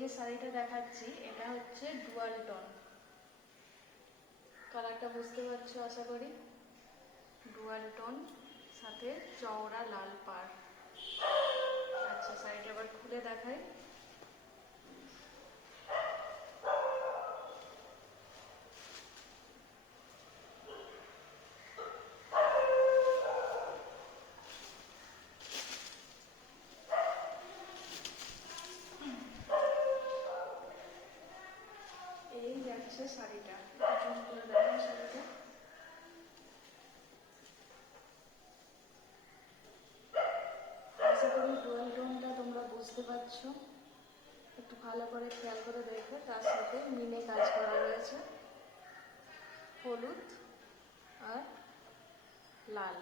যে শাড়িটা দেখাচ্ছি এটা হচ্ছে ডুয়াল টোন, কালারটা বুঝতে পারছো আশা করি। ডুয়াল টোন সাথে চওড়া লাল পাড়। আচ্ছা শাড়িটা এবার খুলে দেখাই। এই যাচ্ছে শাড়িটা, জুম করে দেখাই শাড়িটা। আশা করি ডুয়াল টোনটা তোমরা বুঝতে পারছো, একটু ভালো করে খেয়াল করে দেখো। তার সাথে মিনে কাজ করা রয়েছে, হলুদ আর লাল।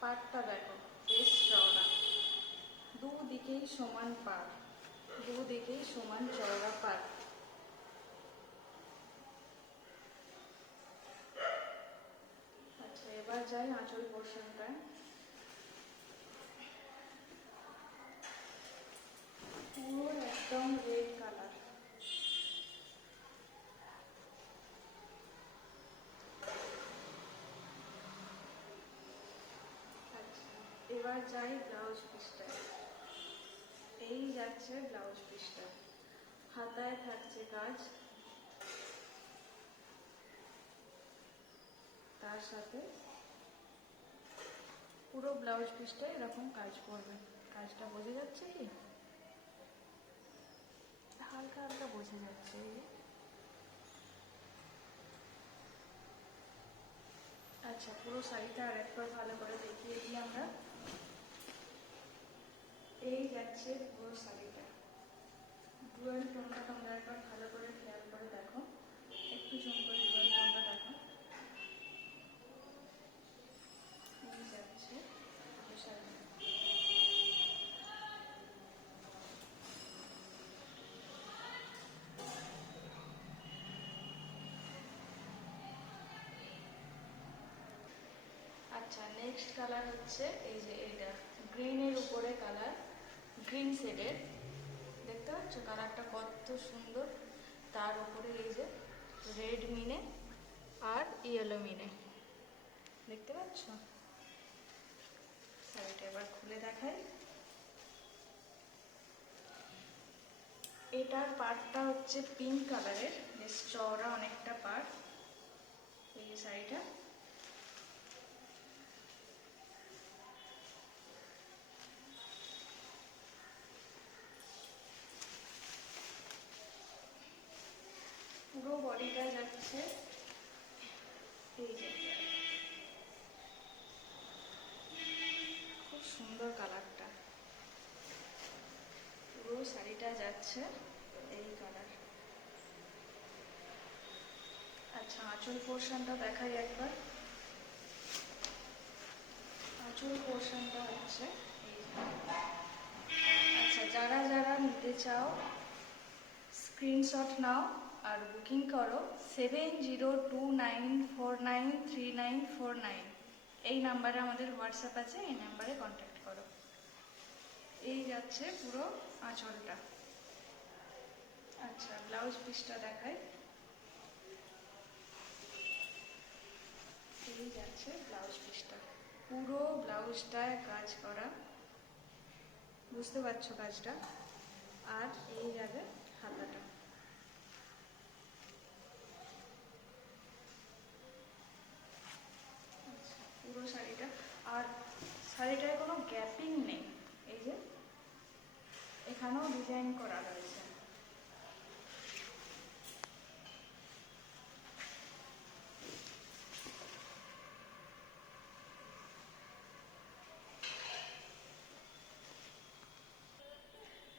পাড়টা দেখো বেশ চওড়া, দুদিকেই সমান পাড়, দুদিকেই সমান চওড়া পাড়। আচ্ছা এবার যাই আঁচল পোর্শনটায়। পুরো একদম রেড কালার। আচ্ছা এবার যাই ব্লাউজ পিসটায়। এই যাচ্ছে ব্লাউজ পিসটা, হাতায় থাকছে কাজ, তার সাথে পুরো ব্লাউজ পিসটা এরকম কাজ করবে। কাজটা বোঝা যাচ্ছে কি? হালকা হালকা বোঝা যাচ্ছে। আচ্ছা পুরো শাড়িটা আর একবার ভালো করে দেখিয়ে দিই আমরা। এই যাচ্ছে পুরো শাড়িটা, ডুয়াল টোনটা তোমরা একবার ভালো করে খেয়াল করে দেখো, একটু জুম করে ডুয়াল টোনটা দেখো। এই যাচ্ছে পুরো শাড়িটা। আচ্ছা নেক্সট কালার হচ্ছে এই যে এইটা, গ্রিনের উপরে কালার, গ্রিন শেডের। দেখতে পাচ্ছ কালারটা কত সুন্দর, তার উপরে এই যে রেড মিনে আর ইয়েলো মিনে, দেখতে পাচ্ছ। শাড়িটা এবার খুলে দেখাই। এটার পাড়টা হচ্ছে পিঙ্ক কালারের, বেশ চওড়া অনেকটা পাড় এই শাড়িটা। পুরো বডিটা যাচ্ছে এই যে, খুব সুন্দর কালারটা, পুরো শাড়িটা যাচ্ছে এই কালার। আচ্ছা আঁচল পোর্শনটা দেখাই একবার। আঁচল পোর্শনটা হচ্ছে এই। আচ্ছা যারা যারা নিতে চাও স্ক্রিনশট নাও আর বুকিং করো 7029493949। এই নাম্বারে আমাদের হোয়াটসঅ্যাপ আছে, এই নাম্বারে কন্ট্যাক্ট করো। এই যাচ্ছে পুরো আঁচলটা। আচ্ছা ব্লাউজ পিসটা দেখাই। এই যাচ্ছে ব্লাউজ পিসটা, পুরো ব্লাউজটায় কাজ করা, বুঝতে পারছো কাজটা। আর এই যাবে হাতাটা। আচ্ছা পুরো শাড়িটা, আর শাড়িটায় কোনো গ্যাপিং নেই, এই যে এখানেও ডিজাইন করা রয়েছে।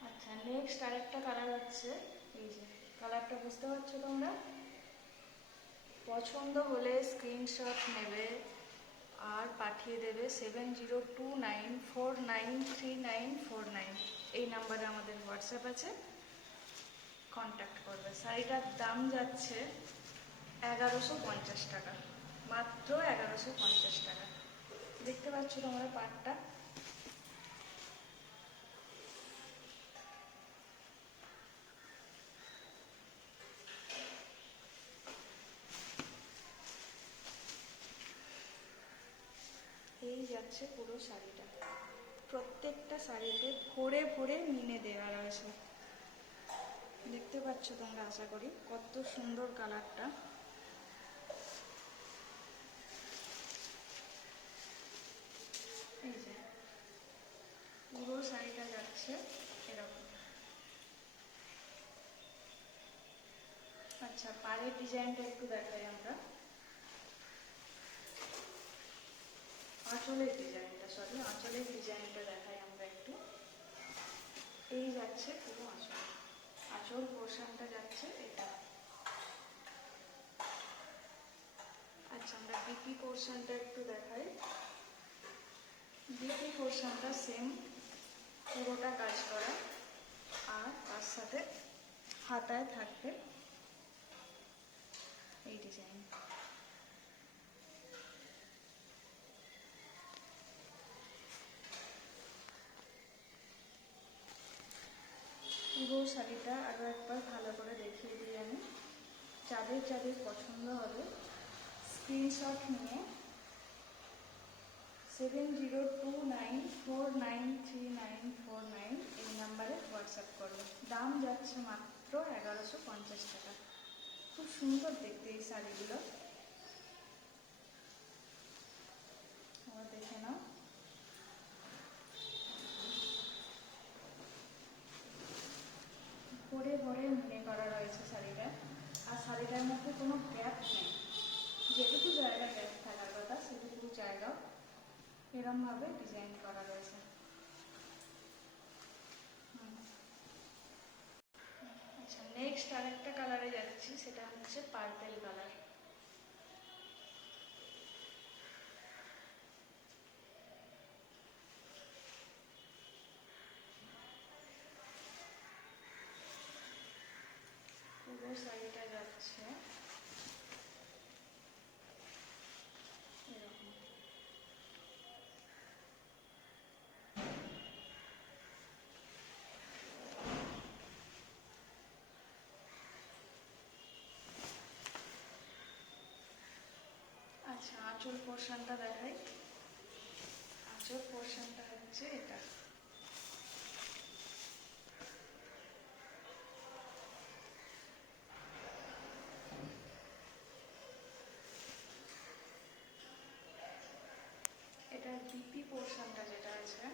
আচ্ছা নেক্সট আরেকটা কালার হচ্ছে এই যে, কালারটা বুঝতে পারছো তোমরা। পছন্দ হলে স্ক্রিনশট নেবে আর পাঠিয়ে দেবে 7029493949। এই নাম্বারে আমাদের হোয়াটসঅ্যাপ আছে, কন্ট্যাক্ট করবে। শাড়িটার দাম যাচ্ছে 1150 টাকা, মাত্র 1150 টাকা। দেখতে পাচ্ছ তোমরা পাটটা, যাচ্ছে পুরো শাড়িটা, প্রত্যেকটা শাড়িতে ভরে ভরে মিনে দেওয়া রয়েছে। দেখতে পাচ্ছ তোমরা, আশা করি কত সুন্দর কালারটা। এই যে পুরো শাড়িটা যাচ্ছে এরকম। আচ্ছা, পাড়ের ডিজাইনটা একটু দেখাই আমরা। আঁচলের ডিজাইনটা দেখাই আমরা একটু। এই যাচ্ছে পুরো আঁচল, আঁচল পোর্শনটা যাচ্ছে এটা। আচ্ছা, আমরা বিপি পোর্শনটা একটু দেখাই। বিপি পোর্শনটা সেম, পুরোটা কাজ করা, আর তার সাথে হাতায় থাকবে এই ডিজাইন। পুরো শাড়িটা আরও একবার ভালো করে দেখিয়ে দিই আমি। যাদের যাদের পছন্দ হবে স্ক্রিনশট নিয়ে 7029493949 এই নাম্বারে হোয়াটসঅ্যাপ করবে। দাম যাচ্ছে মাত্র 1150 টাকা। খুব সুন্দর দেখতে এই শাড়িগুলো, তোমরা দেখে নাও। ভরে ভরে মিনে করা রয়েছে শাড়িটা, আর শাড়িটার মধ্যে কোনো গ্যাপ নেই। যেটুকু জায়গা গ্যাপ থাকার কথা সেটুকু জায়গাও এরমভাবে ডিজাইন করা রয়েছে। আচ্ছা, নেক্সট আরেকটা কালারে যাচ্ছি, সেটা হচ্ছে পার্পেল কালার। পুরো শাড়িটা যাচ্ছে এরকম। আচ্ছা, আঁচল পোর্শনটা দেখাই। আঁচল পোর্শনটা হচ্ছে এটা। এটার বিপি পোর্শনটা যেটা আছে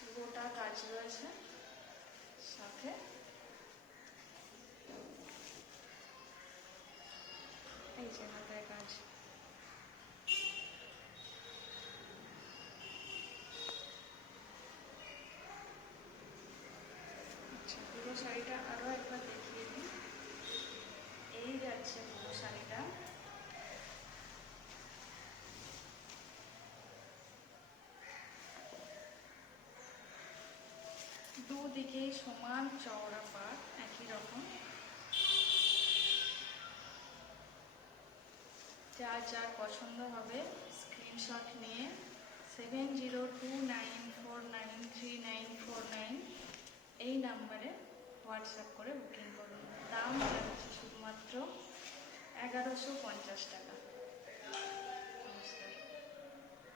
পুরোটা কাজ রয়েছে, সাথে এই যে হাতায় কাজ। আচ্ছা, পুরো শাড়িটা আরও একবার দেখিয়ে দিই। এই যাচ্ছে পুরো শাড়িটা। দুদিকেই সমান চওড়া পাড়, একই রকম। যার যার পছন্দ হবে স্ক্রিনশট নিয়ে 7029493949 এই নাম্বারে হোয়াটসঅ্যাপ করে বুকিং করুন। দাম যাচ্ছে শুধুমাত্র 1150 টাকা।